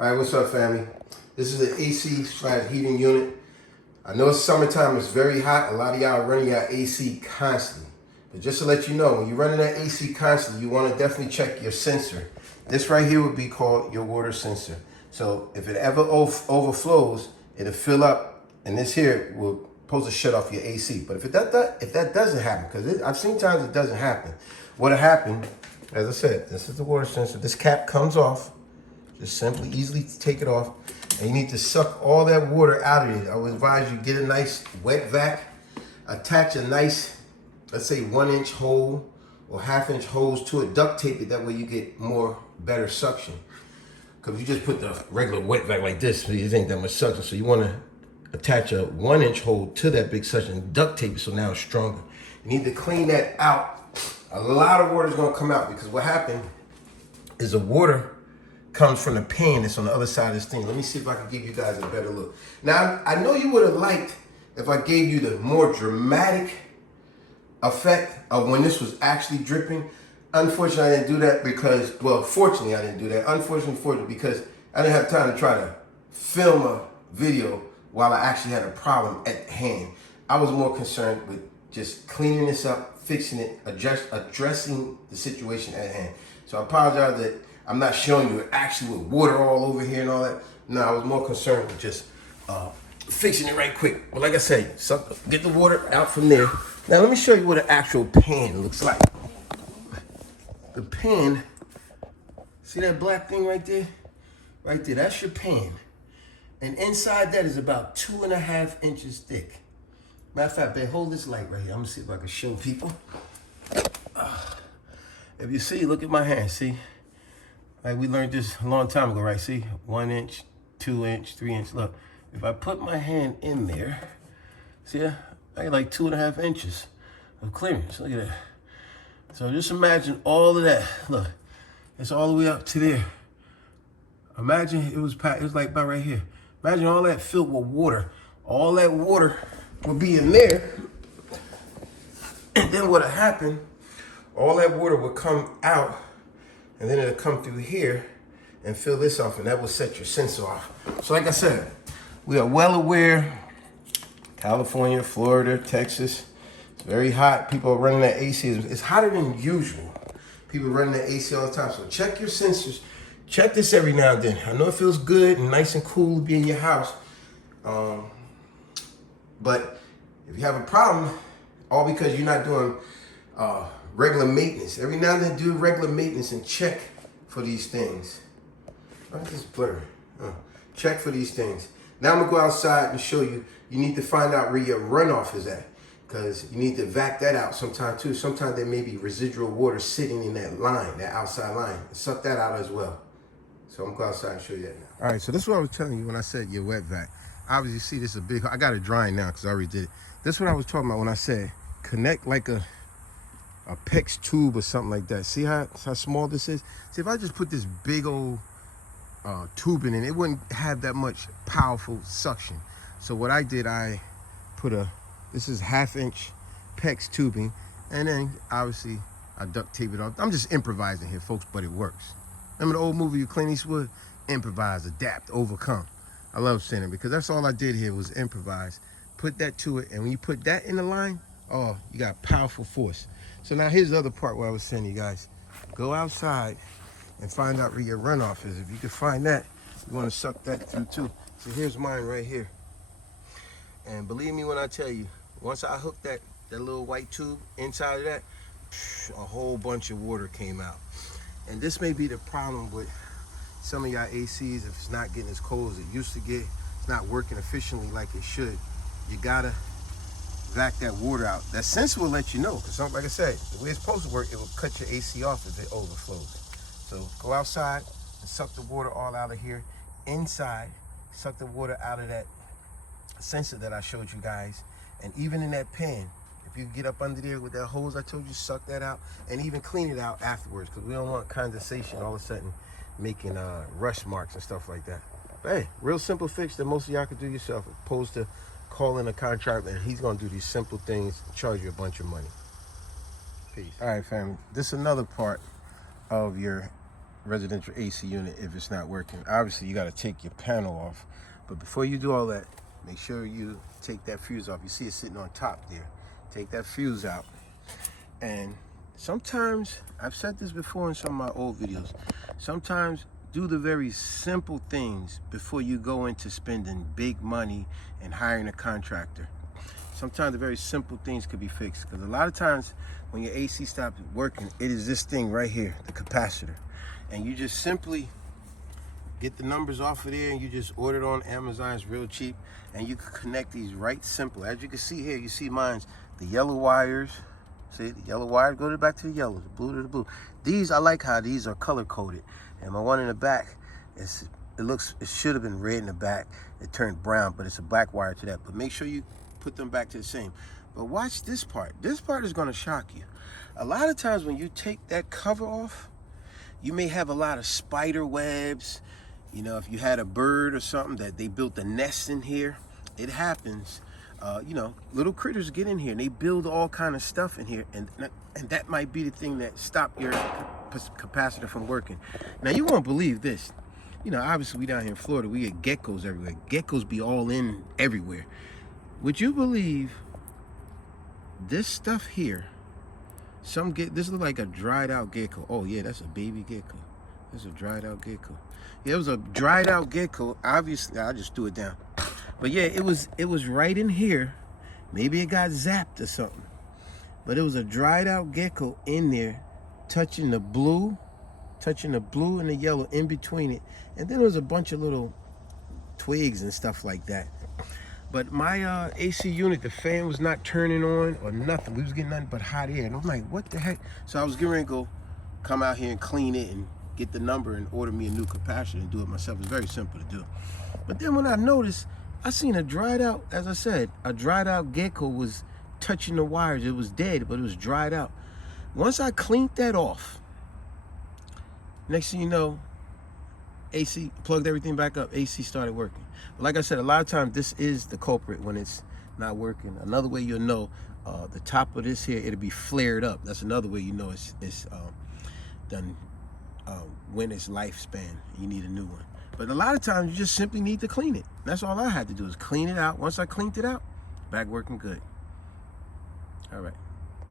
All right, what's up, family? This is an AC/heating unit. I know it's summertime, it's very hot. A lot of y'all are running your AC constantly. But just to let you know, when you're running that AC constantly, you want to definitely check your sensor. This right here would be called your water sensor. So if it ever overflows, it'll fill up, and this here will supposed to shut off your AC. But if that doesn't happen, because I've seen times it doesn't happen, what'll happen, as I said, this is the water sensor. This cap comes off. Just simply, easily take it off. And you need to suck all that water out of it. I would advise you get a nice wet vac, attach a nice, let's say 1-inch hole or 1/2-inch holes to it, duct tape it, that way you get better suction. Because if you just put the regular wet vac like this, it ain't that much suction. So you want to attach a 1-inch hole to that big suction, duct tape it so now it's stronger. You need to clean that out. A lot of water is going to come out because what happened is the water comes from the pan that's on the other side of this thing. Let me see if I can give you guys a better look. Now, I know you would have liked if I gave you the more dramatic effect of when this was actually dripping. Unfortunately, I didn't do that because, well, fortunately, I didn't do that. Unfortunately, because I didn't have time to try to film a video while I actually had a problem at hand. I was more concerned with just cleaning this up, fixing it, addressing the situation at hand. So I apologize that I'm not showing you actually with water all over here and all that. No, I was more concerned with just fixing it right quick. But like I say, get the water out from there. Now let me show you what an actual pan looks like. The pan, see that black thing right there? Right there, that's your pan. And inside that is about 2.5 inches thick. Matter of fact, babe, hold this light right here. I'm gonna see if I can show people. If you see, look at my hand, see? Like we learned this a long time ago, right? See, 1 inch, 2 inch, 3 inch. Look, if I put my hand in there, see, I got like 2.5 inches of clearance. Look at that. So just imagine all of that. Look, it's all the way up to there. Imagine it was like about right here. Imagine all that filled with water. All that water would be in there. And then what'll happen, all that water would come out, and then it'll come through here and fill this off, and that will set your sensor off. So like I said, we are well aware, California, Florida, Texas, it's very hot. People are running their AC. It's hotter than usual. People running their AC all the time. So check your sensors. Check this every now and then. I know it feels good and nice and cool to be in your house. But if you have a problem, all because you're not doing regular maintenance. Every now and then do regular maintenance and check for these things. Why is this blurry? Check for these things. Now I'm gonna go outside and show you. You need to find out where your runoff is at, because you need to vac that out sometime too. Sometimes there may be residual water sitting in that line, that outside line. Suck that out as well. So I'm gonna go outside and show you that now. All right, so this is what I was telling you when I said your wet vac. Obviously, you see this is a big, I got it drying now because I already did it. This is what I was talking about when I said connect like a PEX tube or something like that. See how small this is? See, if I just put this big old tubing in, it wouldn't have that much powerful suction. So what I did, I put this is 1/2-inch PEX tubing, and then obviously I duct tape it off. I'm just improvising here, folks, but it works. Remember the old movie, Clint Eastwood? Improvise, adapt, overcome. I love saying it because that's all I did here was improvise. Put that to it, and when you put that in the line, oh, you got powerful force. So now here's the other part where I was saying, you guys, go outside and find out where your runoff is. If you can find that, you want to suck that through too. So here's mine right here. And believe me when I tell you, once I hooked that little white tube inside of that, a whole bunch of water came out. And this may be the problem with some of y'all ACs. If it's not getting as cold as it used to get, it's not working efficiently like it should, you gotta vac that water out. That sensor will let you know, because like I said, the way it's supposed to work, it will cut your AC off if it overflows. So go outside and suck the water all out of here. Inside, suck the water out of that sensor that I showed you guys. And even in that pan, if you get up under there with that hose I told you, suck that out and even clean it out afterwards, because we don't want condensation all of a sudden making rust marks and stuff like that. But hey, real simple fix that most of y'all could do yourself, opposed to calling a contractor and he's gonna do these simple things and charge you a bunch of money. Peace. All right, family, this is another part of your residential AC unit if it's not working. Obviously, you got to take your panel off. But before you do all that, make sure you take that fuse off. You see it sitting on top there. Take that fuse out. And sometimes, I've said this before in some of my old videos, sometimes do the very simple things before you go into spending big money and hiring a contractor. Sometimes the very simple things could be fixed, because a lot of times when your AC stops working, it is this thing right here, the capacitor. And you just simply get the numbers off of there and you just order it on Amazon. It's real cheap, and you can connect these right simple. As you can see here, you see mine's the yellow wires. See the yellow wires, go back to the yellow, the blue to the blue. These, I like how these are color coded. And my one in the back, it should have been red in the back. It turned brown, but it's a black wire to that. But make sure you put them back to the same. But watch this part. This part is gonna shock you. A lot of times when you take that cover off, you may have a lot of spider webs. You know, if you had a bird or something that they built a nest in here, it happens. You know, little critters get in here and they build all kind of stuff in here, and that might be the thing that stopped your capacitor from working. Now, you won't believe this. You know, obviously we down here in Florida, we get geckos everywhere. Geckos be all in everywhere. Would you believe this stuff here? This looks like a dried out gecko. Oh yeah, that's a baby gecko. That's a dried out gecko. Yeah, it was a dried out gecko. Obviously, I just threw it down. But yeah, it was right in here. Maybe it got zapped or something. But it was a dried out gecko in there, touching the blue and the yellow in between it. And then there was a bunch of little twigs and stuff like that. But my AC unit, the fan was not turning on or nothing. We was getting nothing but hot air. And I'm like, what the heck? So I was getting ready to go come out here and clean it and get the number and order me a new capacitor and do it myself. It's very simple to do. But then when I noticed, I seen a dried out, as I said, a dried out gecko was touching the wires. It was dead, but it was dried out. Once I cleaned that off, next thing you know, AC, plugged everything back up, AC started working. But like I said, a lot of times this is the culprit when it's not working. Another way you'll know, the top of this here, it'll be flared up. That's another way you know it's done, when its lifespan. You need a new one. But a lot of times you just simply need to clean it. That's all I had to do is clean it out. Once I cleaned it out, back working good. All right.